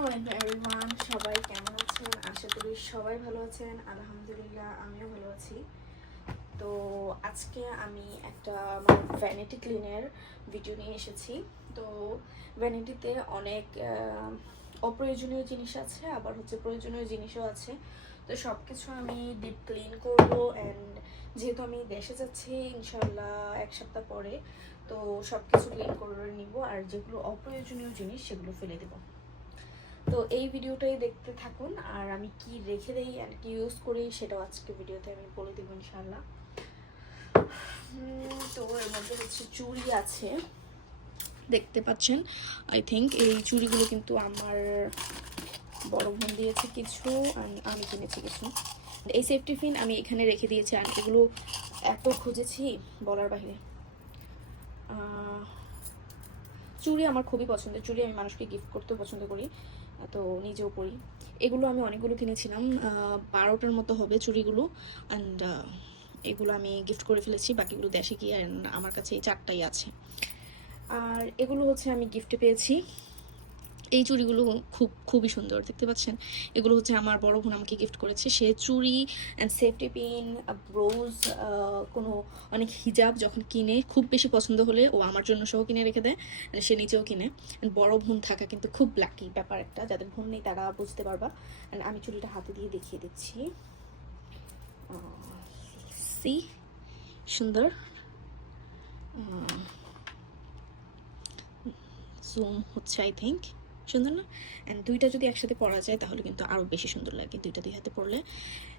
আসসালামু আলাইকুম এভরিওয়ান, সবাই কেমন আছেন? আশা করি সবাই ভালো আছেন। আলহামদুলিল্লাহ আমিও ভালো আছি। তো আজকে আমি একটা ভ্যানিটি ক্লিনের ভিডিও নিয়ে এসেছি। তো ভ্যানিটিতে অনেক অপ্রয়োজনীয় জিনিস আছে, আবার হচ্ছে প্রয়োজনীয় জিনিসও আছে। তো সব কিছু আমি ডিপ ক্লিন করবো। অ্যান্ড যেহেতু আমি দেশে যাচ্ছি ইনশাল্লাহ এক সপ্তাহ পরে, তো সব কিছু ক্লিন করে নিব, আর যেগুলো অপ্রয়োজনীয় জিনিস সেগুলো ফেলে দেবো। তো এই ভিডিওটাই দেখতে থাকুন, আর আমি কি রেখে দেই আর কি ইউজ করি সেটাও আজকে ভিডিওতে আমি বলে দেবো ইনশাল্লাহ। তো এর মধ্যে হচ্ছে চুড়ি আছে, দেখতে পাচ্ছেন। আই থিঙ্ক এই চুড়িগুলো কিন্তু আমার বড় বোন দিয়েছে কিছু, আমি কিনেছি কিছু। এই সেফটি পিন আমি এখানে রেখে দিয়েছি, আর এগুলো এত খুঁজেছি বলার বাইরে। চুড়ি আমার খুবই পছন্দের, চুড়ি আমি মানুষকে গিফট করতেও পছন্দ করি, তো নিজেও পরি। এগুলো আমি অনেকগুলো কিনেছিলাম, 12টার মতো হবে চুড়িগুলো। অ্যান্ড এগুলো আমি গিফট করে ফেলেছি, বাকিগুলো দেশে গিয়ে আমার কাছে এই 4টাই আছে। আর এগুলো হচ্ছে আমি গিফটে পেয়েছি। এই চুড়িগুলো খুবই সুন্দর, দেখতে পাচ্ছেন। এগুলো হচ্ছে আমার বড় বোন আমাকে গিফট করেছে। সে চুড়ি অ্যান্ড সেফটি পিন, ব্রোজ, কোনো অনেক হিজাব যখন কিনে খুব বেশি পছন্দ হলে ও আমার জন্য সহ কিনে রেখে দেয়, সে নিজেও কিনে। বড় বোন থাকা কিন্তু খুব লাকি ব্যাপার একটা, যাদের বোন নেই তারা বুঝতে পারবা। আমি চুড়িটা হাতে দিয়ে দেখিয়ে দিচ্ছি। সি সুন্দর, জুম হচ্ছে আই থিঙ্ক, সুন্দর না? অ্যান্ড দুইটা যদি একসাথে পরা যায় তাহলে কিন্তু আরও বেশি সুন্দর লাগে দুইটা দুই হাতে পরলে।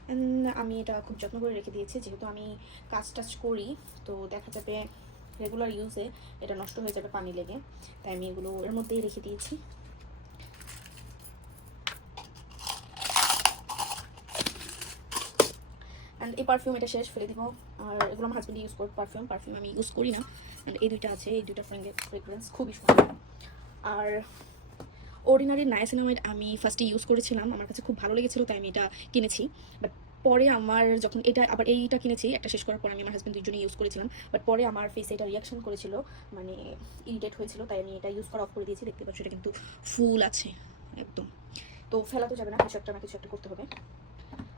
অ্যান্ড আমি এটা খুব যত্ন করে রেখে দিয়েছি, যেহেতু আমি কাজ টাজ করি, তো দেখা যাবে রেগুলার ইউজে এটা নষ্ট হয়ে যাবে পানি লেগে, তাই আমি এগুলো এর মধ্যেই রেখে দিয়েছি। অ্যান্ড এই পারফিউম এটা শেষ, ফেলে দিব। আর এগুলো আমার হাজব্যান্ড ইউজ করে, পারফিউম আমি ইউজ করি না। অ্যান্ড এই দুইটা আছে, এই দুইটা ফ্রেগ্রেন্স খুবই সুন্দর। আর অর্ডিনারি নায়াসিনামাইড আমি ফার্স্টে ইউজ করেছিলাম, আমার কাছে খুব ভালো লেগেছিলো, তাই আমি এটা কিনেছি। বাট পরে আমার যখন এটা আবার এইটা কিনেছি, একটা শেষ করার পর আমি আমার হাজব্যান্ড দুইজনে ইউজ করেছিলাম, বাট পরে আমার ফেসে এটা রিয়াকশন করেছিল, মানে ইরিটেট হয়েছিল, তাই আমি এটা ইউজ করা অফ করে দিয়েছি। দেখতে পাচ্ছি এটা কিন্তু ফুল আছে একদম, তো ফেলা তো যাবে না, কিছু একটা না কিছু একটা করতে হবে।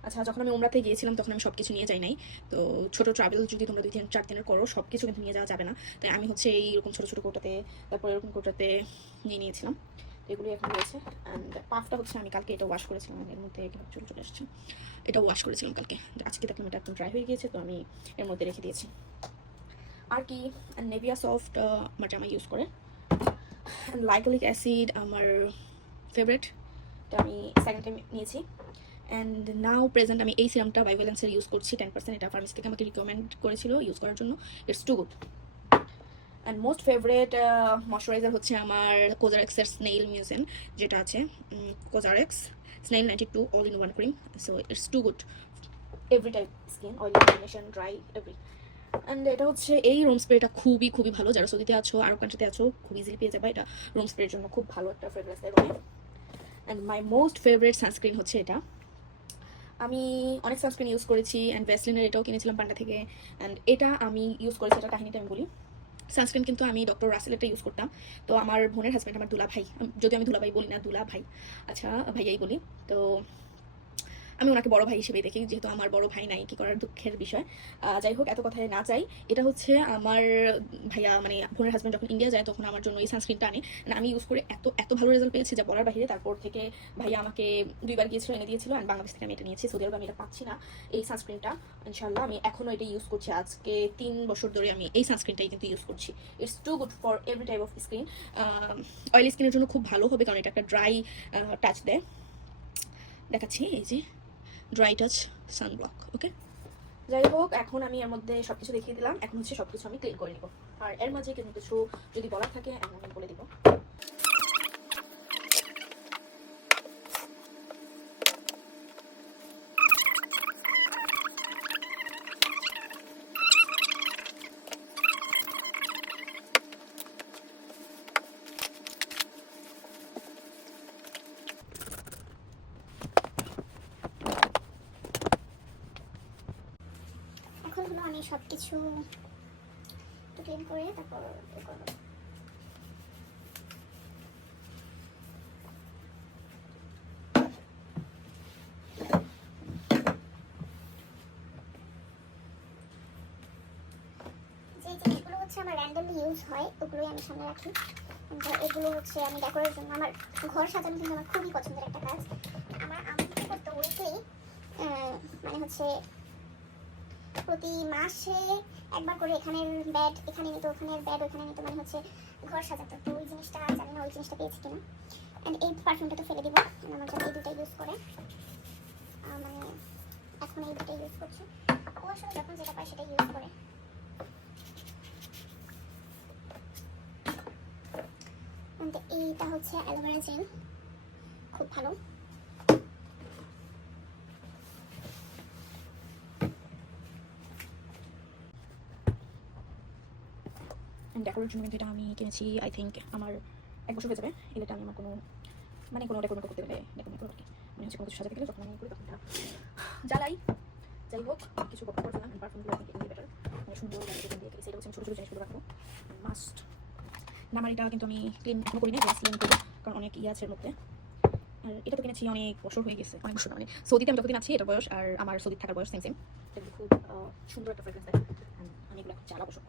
আচ্ছা, যখন আমি উমরাতে গিয়েছিলাম তখন আমি সব কিছু নিয়ে যাই নাই। তো ছোটো ট্রাভেল যদি তোমরা 2-4 দিনের করো, সব কিছু কিন্তু নিয়ে যাওয়া যাবে না। তাই আমি হচ্ছে এইরকম ছোটো ছোটো কোটাতে, তারপর এরকম কোটাতে নিয়ে নিয়েছিলাম। তো এগুলি এখন রয়েছে। অ্যান্ড পাফটা হচ্ছে আমি কালকে এটা ওয়াশ করেছিলাম, এর মধ্যে চলে আসছে। এটা ওয়াশ করেছিলাম কালকে, আজকে দেখলাম এটা একদম ড্রাই হয়ে গিয়েছে, তো আমি এর মধ্যে রেখে দিয়েছি। আর কি, নেভিয়া সফট আমার জামা ইউজ করে। লাইকোলিক অ্যাসিড আমার ফেভারিট, তো আমি সেকেন্ড টাইম নিয়েছি। অ্যান্ড নাও প্রেজেন্ট আমি এই সিরামটা ভাইভ্যালেন্সের ইউজ করছি 10%। এটা ফার্মেসি থেকে আমাকে রিকমেন্ড করেছিল ইউজ করার জন্য, it's too good. And most favourite moisturizer হচ্ছে আমার কোজারেক্সের স্নেইল মিউজিন, যেটা আছে COSRX snail 92 all in one cream. So it's too good every type skin, oily, combination, dry, every. And এটা হচ্ছে এই রুম স্প্রেটা খুবই ভালো, যারা সৌদিতে আছো, আরব কান্ট্রিতে আছো, খুব ইজিলি পেয়ে যাবে। এটা রুম স্প্রের জন্য খুব ভালো একটা ফ্রেগ্রেন্স দেয়। And my most favourite sunscreen হচ্ছে এটা। আমি অনেক সানস্ক্রিন ইউজ করেছি, অ্যান্ড ভ্যাসলিনের এটাও কিনেছিলাম পান্ডা থেকে। অ্যান্ড এটা আমি ইউজ করেছি, এটা কাহিনীটা আমি বলি। সানস্ক্রিন কিন্তু আমি ডক্টর রাসেলেরটা ইউজ করতাম। তো আমার বোনের হাজব্যান্ড, আমার দুলা ভাই, যদি আমি দুলা ভাই বলি না, দুলা ভাই, আচ্ছা ভাইয়াই বলি, তো আমি ওনাকে বড় ভাই হিসেবে দেখি, যেহেতু আমার বড় ভাই নাই, কি করার দুঃখের বিষয়। যাই হোক, এত কথায় না চাই। এটা হচ্ছে আমার ভাইয়া, মানে বোনের হাজব্যান্ড যখন ইন্ডিয়া যায় তখন আমার জন্য এই সানস্ক্রিনটা আনে। আমি ইউজ করে এত ভালো রেজাল্ট পেয়েছি যা বলার বাইরে। তারপর থেকে ভাইয়া আমাকে 2বার গিয়েছিল, এনে দিয়েছিল, আর বাংলাদেশ থেকে আমি এটা নিয়েছি। সৌদি আরবে আমি এটা পাচ্ছি না এই সানস্ক্রিনটা, ইনশাল্লাহ আমি এখনও এটা ইউজ করছি। আজকে 3 বছর ধরে আমি এই সানস্ক্রিনটাই কিন্তু ইউজ করছি। It's too good for every type of skin. Oily স্কিনের জন্য খুব ভালো হবে, কারণ এটা একটা ড্রাই টাচ দেয়। দেখাচ্ছি, এই যে ড্রাই টাচ সানব্লক। ওকে, যাই হোক, এখন আমি এর মধ্যে সবকিছু দেখিয়ে দিলাম, এখন হচ্ছে সবকিছু আমি ক্লিন করে নিব। আর এর মাঝে কিছু যদি বলার থাকে আমি বলে দিব। এখন হলো আমি সব কিছু ক্লিন করে তারপর করবো। হচ্ছে আমার র্যান্ডমলি ইউজ হয়, ওগুলোই আমি সামনে রাখি। এগুলো হচ্ছে আমি ডেকোরের জন্য, আমার ঘর সাজানো কিন্তু আমার খুবই পছন্দের একটা কাজ। আমার আম্মু কি করতো উইকলি, মানে হচ্ছে প্রতি মাসে একবার করে এখানের ব্যাড এখানে নিত, ওখানের ব্যাড ওখানে নিত, মানে হচ্ছে ঘর সাজাতো। তো ওই জিনিসটা জানি না ওই জিনিসটা পেয়েছি কিনা। অ্যান্ড এই পারফিউমটা তো ফেলে দিব, আমার জন্য এই দুটাই ইউজ করে, মানে এখন এই দুটাই ইউজ করছি। ও আসলে যখন যেটা পায় সেটাই ইউজ করে। এইটা হচ্ছে অ্যালোভেরা জেল, খুব ভালো। ডেকোরের জন্য কিন্তু এটা আমি কিনেছি, আই থিঙ্ক আমার 1 বছর হয়ে যাবে। এটা আমি আমার কোনো ডেকোরেট করতে গেলে ডেকোরেট করবো আর কি, মানে হচ্ছে কোনো কিছু সাজাতে গেলে যখন আমি করি তখন এটা জ্বালাই। যাই হোক, কিছু বক্তব্য করছিলাম পারফিউমগুলো আই থিঙ্ক এগুলো বেটার, মানে সুন্দর সেটা হচ্ছে আমি ছোটো ছোটো জিনিসগুলো রাখবো মাস্ট। না আমার এটা কিন্তু আমি ক্লিন এখনো করি না, ক্লিন করবো কারণ অনেক আছে এর মধ্যে। আর এটা তো কিনেছি অনেক বছর হয়ে গেছে, অনেক বছর মানে সৌদিতে আমি যতদিন আছি এটার বয়স আর আমার সৌদিতে থাকার বয়স সেম সেম। এটা খুব সুন্দর একটা ফ্রেগ্রেন্স দেয়, আমি এগুলো এখন জ্বালাবো সব।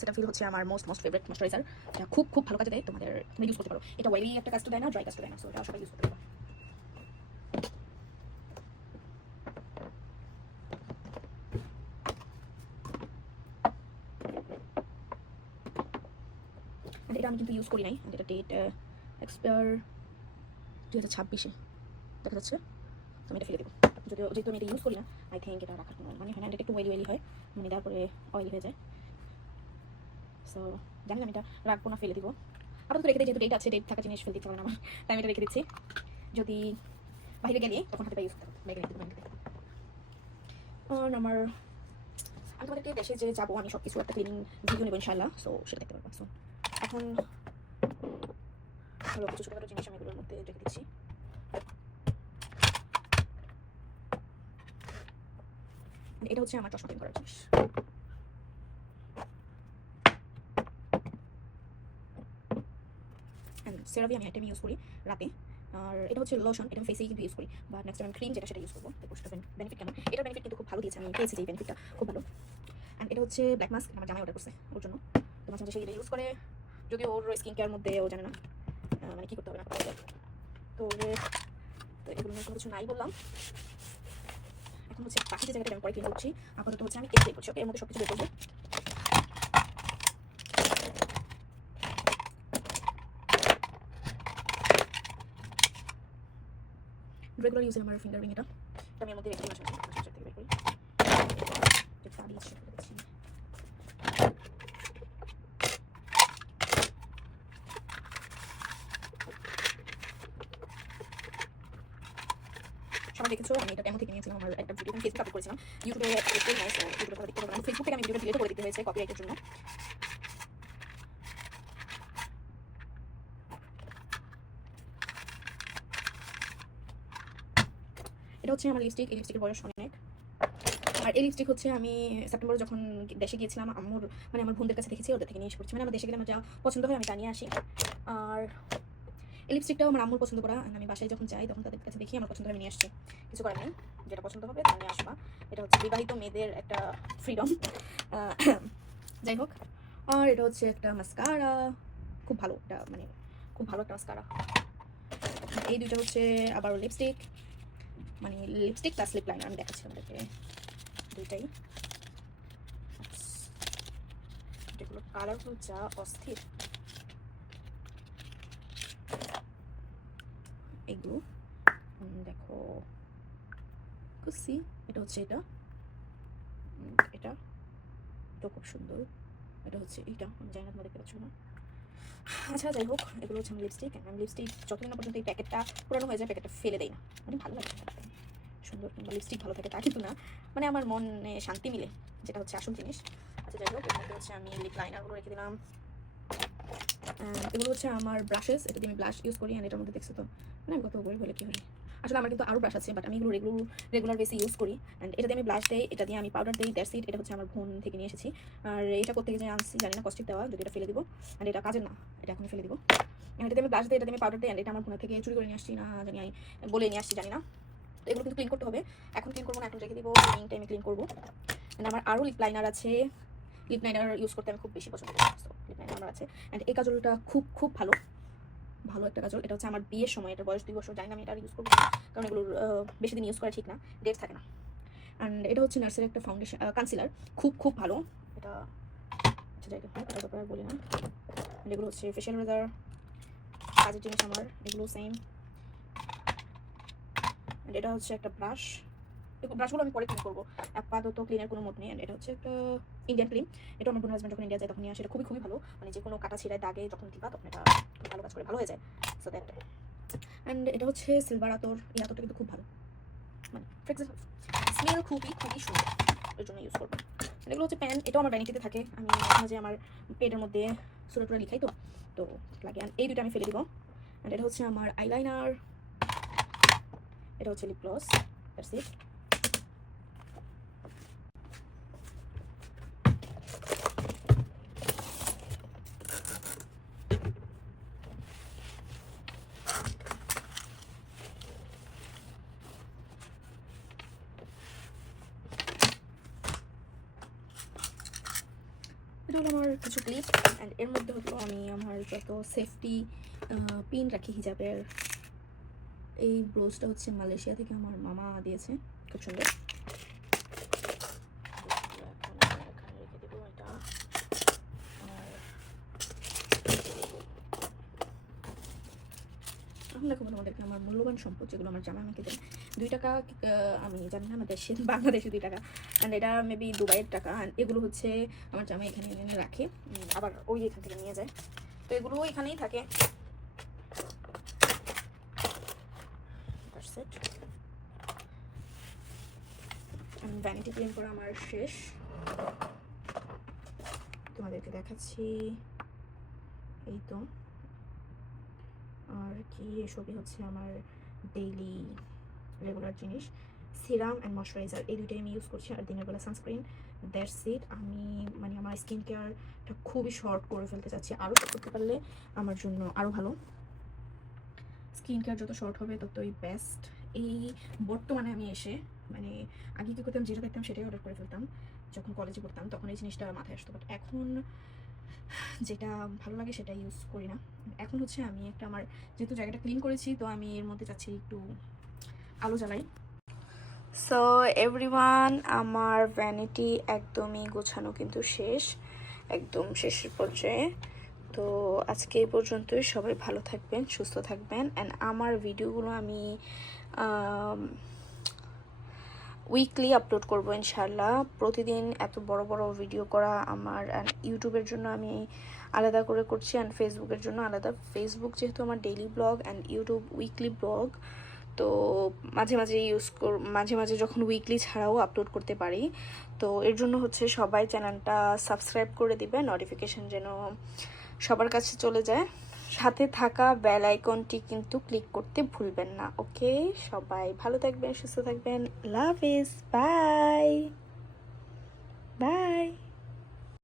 সেটাফিল হচ্ছে আমার মোস্ট ফেভারিট ময়েশ্চারাইজার, এটা খুব ভালো কাজে দেয়, তোমরা ইউজ করতে পারো। এটা ওয়েলি একটা কাজ তো দেয় না, ড্রাই কাজ তো দেয় না, সো এটা সবাই ইউজ করতে পারো। এটা আমি কিন্তু ইউজ করি নাই, এটা ডেট এক্সপায়ার 2026-এ দেখা যাচ্ছে, তো আমি এটা ফেলে দেবো। যেহেতু আমি এটা ইউজ করি না, আই থিঙ্ক এটা রাখার কোনো মানে হয় না, এটা একটু ওয়েলি হয়, মানে তারপরে অয়েলি হয়ে যায়। সো জানি না আমি এটা রাখবো না ফেলে দিব, আপাতত রেখে দিই, যেহেতু ডেট আছে, ডেট থাকা জিনিস ফেলতে ইচ্ছা করে না আমার, তাই আমি এটা রেখে দিচ্ছি। যদি বাইরে গেলে তখন হাতে ইউজ করতে হবে, বাইরে রেখে দেবো। আর আমি তোমাদেরকে দেশে যে যাবো আমি সব কিছু একটা ক্লিনিং ভিডিও নেবো ইনশাল্লাহ, সো সেটা দেখতে পারবো। সো এখন হলো কিছু ছোটোখাটো জিনিস আমি এগুলোর মধ্যে রেখে দিচ্ছি। এটা হচ্ছে আমার চশমা ক্লিন করার জিনিস। সেরাভি আমি আইটেম ইউজ করি রাতে, আর এটা হচ্ছে লোশন, এটা আমি ফেসেই কিন্তু ইউজ করি, বাট নেক্সট আমি ক্রিম যেটা সেটা ইউজ করবো। দেখো সেটা বেনিফিট কেমন, এটার বেনিফিট কিন্তু খুব ভালো দিয়েছে, আমি পেয়েছি যে বেনিফিটটা খুব ভালো। অ্যান্ড এটা হচ্ছে ব্ল্যাক মাস্ক, আমার জামাই অর্ডার করছে ওর জন্য, তো মাঝে মাঝে সেই এটা ইউজ করে, যদিও ওর স্কিন কেয়ার মধ্যে ও জানে না মানে কী করতে হবে না, তো এগুলো নিয়ে কোনো কিছু নাই বললাম। এখন হচ্ছে বাকি যে জায়গাটা আমি পরে ক্লিন করছি, আপাতত হচ্ছে আমি ক্লিন করছি, ওকে এর মধ্যে সব কিছু বের করবো। রেগুলার ইউজে আমার ফিঙ্গার রিং, এটা আমি এর মধ্যে রেখে মাঝে মাঝে থেকে বের করি। সবাই দেখেছো আমি এটা ডেমো থেকে নিয়েছিলাম, আমার একটা ভিডিও আমি ফেসবুকে আপলোড করেছিলাম, ইউটিউবে আপলোড করি নাই, সো ইউটিউবে তোমরা দেখতে পারবে না। ফেসবুক থেকে আমি ভিডিওটা ডিলিট করে দিতে হয়েছে কপিরাইটের জন্য। এটা হচ্ছে আমার লিপস্টিক, এই লিপস্টিকের বয়স অনেক। আর এই লিপস্টিক হচ্ছে আমি সেপ্টেম্বরে যখন দেশে গিয়েছিলাম আম্মুর মানে আমার বোনদের কাছে দেখেছি, ওদের থেকে নিয়ে এসে পড়ছি, মানে আমার দেশে গেলে আমার যা পছন্দ হয় আমি তা নিয়ে আসি। আর এই লিপস্টিকটাও আমার আম্মুর পছন্দ করা, আমি বাসায় যখন যাই তখন তাদের কাছে দেখি আমার পছন্দ আমি নিয়ে আসছি, কিছু করার নেই, যেটা পছন্দ হবে তা নিয়ে আসবা। এটা হচ্ছে বিবাহিত মেয়েদের একটা ফ্রিডম। যাই হোক, আর এটা হচ্ছে একটা মাস্কারা, খুব ভালো, এটা মানে খুব ভালো একটা মাস্কারা। এই দুইটা হচ্ছে আবার লিপস্টিক, মানে লিপস্টিক প্লাস লিপ লাইনার, আমি দেখাচ্ছি আমাদেরকে দুইটাই। যেগুলো কালারগুলো যা অস্থির, এগুলো দেখো খুশি, এটা হচ্ছে এটা খুব সুন্দর, এটা হচ্ছে এইটা আমি জানি না তোমরা দেখতে পাচ্ছ না। আচ্ছা যাই হোক, এগুলো হচ্ছে আমার লিপস্টিক। আমি লিপস্টিক যতদিন না পর্যন্ত এই প্যাকেটটা পুরানো হয়ে যায় প্যাকেটটা ফেলে দেই না, মানে ভালো লাগে সুন্দর, কিংবা লিপস্টিক ভালো থাকে তা কিন্তু না, মানে আমার মনে শান্তি মিলে, যেটা হচ্ছে আসল জিনিস। আচ্ছা যাই হোক, এর মধ্যে হচ্ছে আমি লিপ লাইনারগুলো রেখে দিলাম। এগুলো হচ্ছে আমার ব্রাশেস, এটা দিয়ে আমি ব্লাশ ইউজ করি, আর এটার মধ্যে দেখছো তো মানে আমি কত গরিব হলে কী হয়, আসলে আমার কিন্তু আরও ব্রাশ আছে, বাট আমি এগুলো রেগুলার বেসে ইউজ করি। অ্যান্ড এটা দিয়ে আমি ব্লাশ দিই, এটা দিয়ে আমি পাউডার দিই, দ্যাটস ইট। এটা হচ্ছে আমার বোন থেকে নিয়ে এসেছি। আর এটা কোত্থেকে যে আনছি জানি না, কস্টিক দেওয়া, যদি এটা ফেলে দিব। অ্যান্ড এটা কাজের না, এটা এখন ফেলে দিব। এটা দিয়ে আমি ব্লাশ দিই, এটা দিয়ে আমি পাউডার দিই। অ্যান্ড এটা আমার বোনের থেকে চুরি করে নিয়ে আসছি না জানি, আমি বলে নিয়ে আসছি জানি না। তো এগুলো কিন্তু ক্লিন করতে হবে। এখন ক্লিন করবো না, এখন রেখে দিব, ইভিনিং টাইমে ক্লিন করবো। অ্যান্ড আমার আরও লিপ লাইনার আছে। লিপ লাইনার ইউজ করতে আমি খুব বেশি পছন্দ করি, সো লিপ লাইনার আমার আছে। অ্যান্ড এই কাজলটা খুব ভালো একটা কাজল। এটা হচ্ছে আমার বিয়ের সময়, এটার বয়স 2 বছর, জানি না আমি এটা ইউজ করবো না, কারণ এগুলোর বেশি দিন ইউজ করা ঠিক না, ডেট থাকে না। অ্যান্ড এটা হচ্ছে নার্সের একটা ফাউন্ডেশন কনসিলার, খুব ভালো এটা। আচ্ছা যাই হোক, এটা ব্যাপারে বলি না। এগুলো হচ্ছে ফেশিয়াল রেজার, কাজের জিনিস আমার, এগুলো সেম। এটা হচ্ছে একটা ব্রাশ, ব্রাশগুলো আমি পরে ক্লিন করবো, আপাতত ক্লিনের কোনো মোড নেই। এটা হচ্ছে একটা ইন্ডিয়ান ক্রিম, এটা আমার বোন হাজব্যান্ড যখন ইন্ডিয়া যায় তখন নিয়ে আসে। এটা খুবই ভালো, মানে যে কোনো কাটা ছিঁড়ায় দাগে যখন দিবা তখন এটা ভালো কাজ করে, ভালো হয়ে যায়। So that. অ্যান্ড এটা হচ্ছে সিলভার আতর, এই আতরটা কিন্তু খুব ভালো, মানে স্মেল খুবই সুন্দর, ওই জন্য ইউজ করবো। এগুলো হচ্ছে প্যান, এটাও আমার ভ্যানিটিতে থাকে, আমি মাঝে আমার পেটের মধ্যে সুরে লিখাই তো লাগে। এই দুটো আমি ফেলে দিব। অ্যান্ড এটা হচ্ছে আমার আইলাইনার, এটা হচ্ছে লিপ গ্লস, দ্যাটস ইট। এটা হলো আমার কিছু ক্লিপ। অ্যান্ড এর মধ্যে হলো আমি আমার যত সেফটি পিন রাখি হিজাবের। এই ব্রোজটা হচ্ছে মালয়েশিয়া থেকে আমার মামা দিয়েছে, খুব সুন্দর। এখন দেখো তোমাদেরকে আমার মূল্যবান সম্পদ, যেগুলো আমার জামা আমাকে দেন। 2 টাকা, আমি জানি না আমার দেশে বাংলাদেশে 2 টাকা, অ্যান্ড এটা মেবি দুবাইয়ের টাকা। অ্যান্ড এগুলো হচ্ছে আমার জামা এখানে এনে রাখে, আবার ওই এখান থেকে নিয়ে যায়, তো এগুলো এখানেই থাকে। ভ্যানিটি ক্লিন করা আমার শেষ, তোমাদেরকে দেখাচ্ছি। এই তো, আর কি এসবই হচ্ছে আমার ডেইলি রেগুলার জিনিস। সিরাম অ্যান্ড ময়শ্চারাইজার, এই দুটোই আমি ইউজ করছি, আর দিনের বেলা সানস্ক্রিন, দ্যাটস ইট। আমি মানে আমার স্কিন কেয়ারটা খুবই শর্ট করে ফেলতে চাচ্ছি, আরও শর্ট করতে পারলে আমার জন্য আরও ভালো। স্কিন কেয়ার যত শর্ট হবে ততই বেস্ট। এই বর্তমানে আমি এসে মানে আগে কী করতাম, যেটা দেখতাম সেটাই অর্ডার করে ফেলতাম, যখন কলেজে পড়তাম তখন এই জিনিসটা মাথায় আসতো, বাট এখন যেটা ভালো লাগে সেটা ইউজ করি না। এখন হচ্ছে আমি একটা আমার যেহেতু জায়গাটা ক্লিন করেছি, তো আমি এর মধ্যে চাচ্ছি একটু আলো জ্বালাই। সো এভরিওয়ান, আমার ভ্যানিটি একদমই গোছানো কিন্তু শেষ, একদম শেষের পর্যায়ে। তো আজকে এই পর্যন্তই, সবাই ভালো থাকবেন, সুস্থ থাকবেন। অ্যান্ড আমার ভিডিওগুলো আমি উইকলি আপলোড করবো ইনশাল্লাহ। প্রতিদিন এত বড় ভিডিও করা আমার ইউটিউবের জন্য আমি আলাদা করে করছি, অ্যান্ড ফেসবুকের জন্য আলাদা। ফেসবুক যেহেতু আমার daily blog, and YouTube weekly blog, তো মাঝে মাঝে যখন উইকলি ছাড়াও আপলোড করতে পারি। তো এর জন্য হচ্ছে সবাই চ্যানেলটা সাবস্ক্রাইব করে দিবে, নোটিফিকেশন যেন সবার কাছে চলে যায়। সাথে থাকা বেল আইকনটি কিন্তু ক্লিক করতে ভুলবেন না। ওকে, সবাই ভালো থাকবেন, সুস্থ থাকবেন। Love is, bye bye.